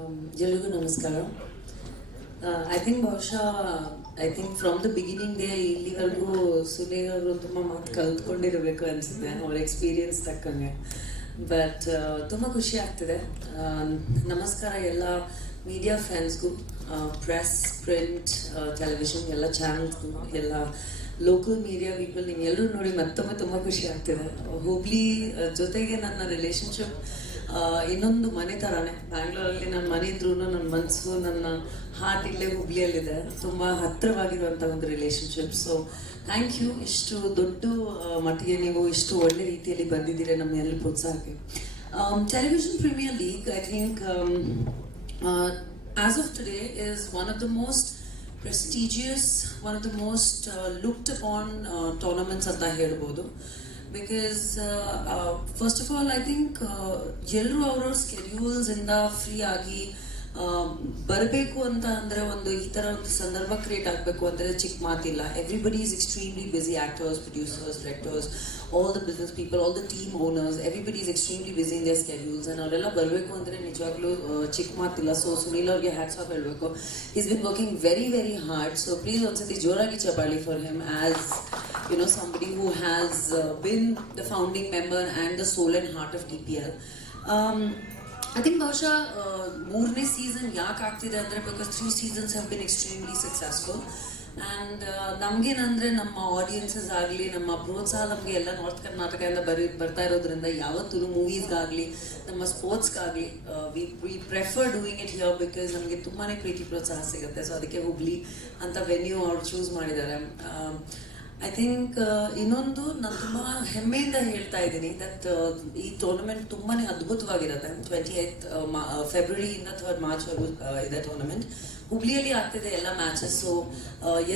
ಎಲ್ರಿಗೂ ನಮಸ್ಕಾರ I think ಬಹುಶಃ I think from the beginning ಇಲ್ಲಿವರೆಗೂ ಸುನೀಲ್ ಅವರು ತುಂಬ ಮಾತು ಕಲ್ತ್ಕೊಂಡಿರಬೇಕು ಅನಿಸುತ್ತೆ ಅವ್ರ ಎಕ್ಸ್ಪೀರಿಯನ್ಸ್ ತಕ್ಕಂಗೆ. ಬಟ್ ತುಂಬ ಖುಷಿ ಆಗ್ತಿದೆ. ಆ, ನಮಸ್ಕಾರ ಎಲ್ಲ ಮೀಡಿಯಾ ಫ್ಯಾನ್ಸ್ಗೂ ಪ್ರೆಸ್ ಪ್ರಿಂಟ್ ಟೆಲಿವಿಷನ್ ಎಲ್ಲ ಚಾನಲ್ಸ್ಗೂ ಎಲ್ಲ ಲೋಕಲ್ ಮೀಡಿಯಾ ಪೀಪಲ್ ಎಲ್ಲರೂ ನೋಡಿ ಮತ್ತೊಮ್ಮೆ ತುಂಬ ಖುಷಿ ಆಗ್ತಿದೆ. ಹುಬ್ಳಿ ಆ, ಜೊತೆಗೆ ನನ್ನ ರಿಲೇಶನ್ಶಿಪ್ ಇನ್ನೊಂದು ಮನೆ ಥರನೇ ಬ್ಯಾಂಗ್ಳೂರಲ್ಲಿ ನನ್ನ ಮನೆ ಇದ್ರೂ ನನ್ನ ಮನಸ್ಸು ನನ್ನ ಹಾರ್ಟ್ ಇಲ್ಲೇ ಹುಬ್ಳಿಯಲ್ಲಿದೆ. ತುಂಬ ಹತ್ತಿರವಾಗಿರುವಂಥ ಒಂದು ರಿಲೇಶನ್ಶಿಪ್ ಸೊ ಥ್ಯಾಂಕ್ ಯು ಇಷ್ಟು ದೊಡ್ಡ ಮಟ್ಟಿಗೆ ನೀವು ಇಷ್ಟು ಒಳ್ಳೆ ರೀತಿಯಲ್ಲಿ ಬಂದಿದ್ದೀರಾ ನಮ್ಮ ಎಲ್ಲ ಪ್ರೋತ್ಸಾಹಕ್ಕೆ. Television premier league I think as of today is one of the most prestigious one of the most looked upon tournaments ಅಂತ ಹೇಳ್ಬೋದು. Because first of all I think ಎಲ್ಲರೂ ಅವ್ರವ್ರ ಸ್ಕೆಡ್ಯೂಲ್ಸ್ ಇಂದ ಫ್ರೀ ಆಗಿ ಬರಬೇಕು ಅಂತ ಅಂದ್ರೆ ಒಂದು ಈ ತರ ಒಂದು ಸಂದರ್ಭ ಕ್ರಿಯೇಟ್ ಆಗಬೇಕು ಅಂದ್ರೆ ಚಿಕ್ಕ ಮಾತಿಲ್ಲ. Everybody is extremely busy actors producers directors all the business people all the team owners everybody is extremely busy in their schedules and ಅವರೆಲ್ಲ ಬರಬೇಕು ಅಂದ್ರೆ ನಿಜವಾಗ್ಲೂ ಚಿಕ್ಕ ಮಾತಿಲ್ಲ. ಸೊ ಸುನೀಲ್ ಅವ್ರಿಗೆ ಹ್ಯಾಟ್ಸ್ ಆಫ್ ಹೇಳಬೇಕು. Is been working very very hard so please ಒಂದ್ಸತಿ ಜೋರಾಗಿ ಚಪಾಳಿ for him as you know somebody who has been the founding member and the soul and heart of D P L I think ಬಹುಶಃ ಮೂರನೇ season ಯಾಕೆ ಆಗ್ತಿದೆ ಅಂದರೆ because three seasons have been extremely successful and ನಮಗೇನಂದರೆ ನಮ್ಮ audiences ಆಗಲಿ, ನಮ್ಮ ಪ್ರೋತ್ಸಾಹ ನಮಗೆ ಎಲ್ಲ ನಾರ್ತ್ ಕರ್ನಾಟಕದಿಂದ ಬರಿ, ಬರ್ತಾ ಇರೋದ್ರಿಂದ ಯಾವತ್ತೂ ಮೂವೀಸ್ಗಾಗಲಿ ನಮ್ಮ ಸ್ಪೋರ್ಟ್ಸ್ಗಾಗಲಿ we we prefer doing it here because ನಮಗೆ ತುಂಬಾ ಪ್ರೀತಿ ಪ್ರೋತ್ಸಾಹ ಸಿಗುತ್ತೆ. ಸೊ ಅದಕ್ಕೆ ಹುಬ್ಳಿ ಅಂತ ವೆನ್ಯೂ ಅವ್ರು ಚೂಸ್ ಮಾಡಿದ್ದಾರೆ. ಐ ಥಿಂಕ್ ಇನ್ನೊಂದು ನಾನು ತುಂಬ ಹೆಮ್ಮೆಯಿಂದ ಹೇಳ್ತಾ ಇದ್ದೀನಿ ದಟ್ ಈ ಟೂರ್ನಮೆಂಟ್ ತುಂಬಾ ಅದ್ಭುತವಾಗಿರುತ್ತೆ. ಟ್ವೆಂಟಿ ಏತ್ ಫೆಬ್ರವರಿಯಿಂದ ಥರ್ಡ್ ಮಾರ್ಚ್ವರೆಗೂ ಇದೆ ಟೂರ್ನಮೆಂಟ್ ಹುಬ್ಳಿಯಲ್ಲಿ ಆಗ್ತಿದೆ ಎಲ್ಲ ಮ್ಯಾಚಸ್ಸು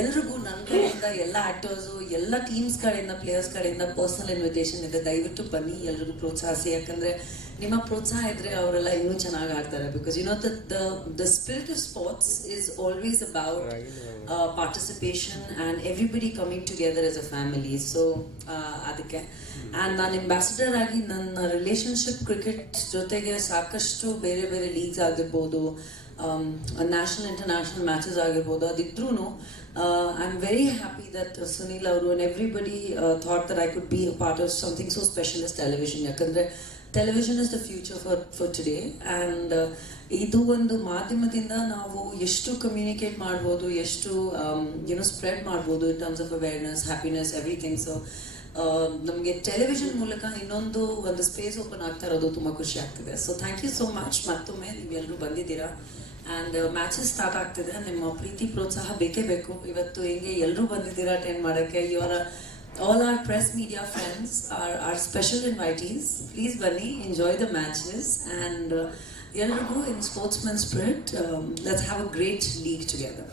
ಎಲ್ರಿಗೂ ನನ್ನ ಕಡೆಯಿಂದ ಎಲ್ಲ ಆಕ್ಟರ್ಸು ಎಲ್ಲ ಟೀಮ್ಸ್ ಕಡೆಯಿಂದ ಪ್ಲೇಯರ್ಸ್ ಕಡೆಯಿಂದ ಪರ್ಸನಲ್ ಇನ್ವಿಟೇಷನ್ ಇದೆ. ದಯವಿಟ್ಟು ಬನ್ನಿ ಎಲ್ರಿಗೂ ಪ್ರೋತ್ಸಾಹಿಸಿ ಯಾಕಂದ್ರೆ ನಿಮ್ಮ ಪ್ರೋತ್ಸಾಹ ಇದ್ರೆ ಅವರೆಲ್ಲ ಇನ್ನೂ ಚೆನ್ನಾಗಿ ಆಡ್ತಾರೆ. Because you know the the spirit of sports is always about participation and everybody coming together as a family so ಅದಕ್ಕೆ. ಆ್ಯಂಡ್ ನಾನು ಅಂಬಾಸಿಡರ್ ಆಗಿ ನನ್ನ ರಿಲೇಷನ್ಶಿಪ್ ಕ್ರಿಕೆಟ್ ಜೊತೆಗೆ ಸಾಕಷ್ಟು ಬೇರೆ ಬೇರೆ ಲೀಗ್ಸ್ ಆಗಿರ್ಬೋದು ನ್ಯಾಷನಲ್ ಇಂಟರ್ನ್ಯಾಷನಲ್ ಮ್ಯಾಚಸ್ ಆಗಿರ್ಬೋದು ಅದಿದ್ರೂ I am very happy that Sunil ಅವರು and everybody thought that I could be part of something so special as television ಯಾಕಂದರೆ television is the future for for today and ಇದು ಒಂದು ಮಾಧ್ಯಮದಿಂದ ನಾವು ಎಷ್ಟು communicate ಮಾಡ್ಬೋದು, ಎಷ್ಟು ಏನೋ ಸ್ಪ್ರೆಡ್ ಮಾಡ್ಬೋದು in terms of awareness happiness everything so Um, ನಮಗೆ ಟೆಲಿವಿಷನ್ ಮೂಲಕ ಇನ್ನೊಂದು ಒಂದು ಸ್ಪೇಸ್ ಓಪನ್ ಆಗ್ತಾ ಇರೋದು ತುಂಬಾ ಖುಷಿ ಆಗ್ತಿದೆ. So thank you so much ಮತ್ತೊಮ್ಮೆ ನೀವು ನೀವೆಲ್ಲರೂ ಬಂದಿದ್ದೀರಾ ಆ್ಯಂಡ್ ಮ್ಯಾಚಸ್ ಸ್ಟಾರ್ಟ್ ಆಗ್ತಿದೆ. ನಿಮ್ಮ ಪ್ರೀತಿ ಪ್ರೋತ್ಸಾಹ ಬೇಕೇ ಬೇಕು. ಇವತ್ತು ಹೆಂಗೆ ಎಲ್ಲರೂ ಬಂದಿದ್ದೀರಾ ಅಟೆಂಡ್ ಮಾಡೋಕ್ಕೆ? Your all are press media friends are are special invitees please ಬನ್ನಿ ಎಂಜಾಯ್ ದ ಮ್ಯಾಚಸ್ ಆ್ಯಂಡ್ ಎಲ್ರಿಗೂ in sports men sprint let's have a great league together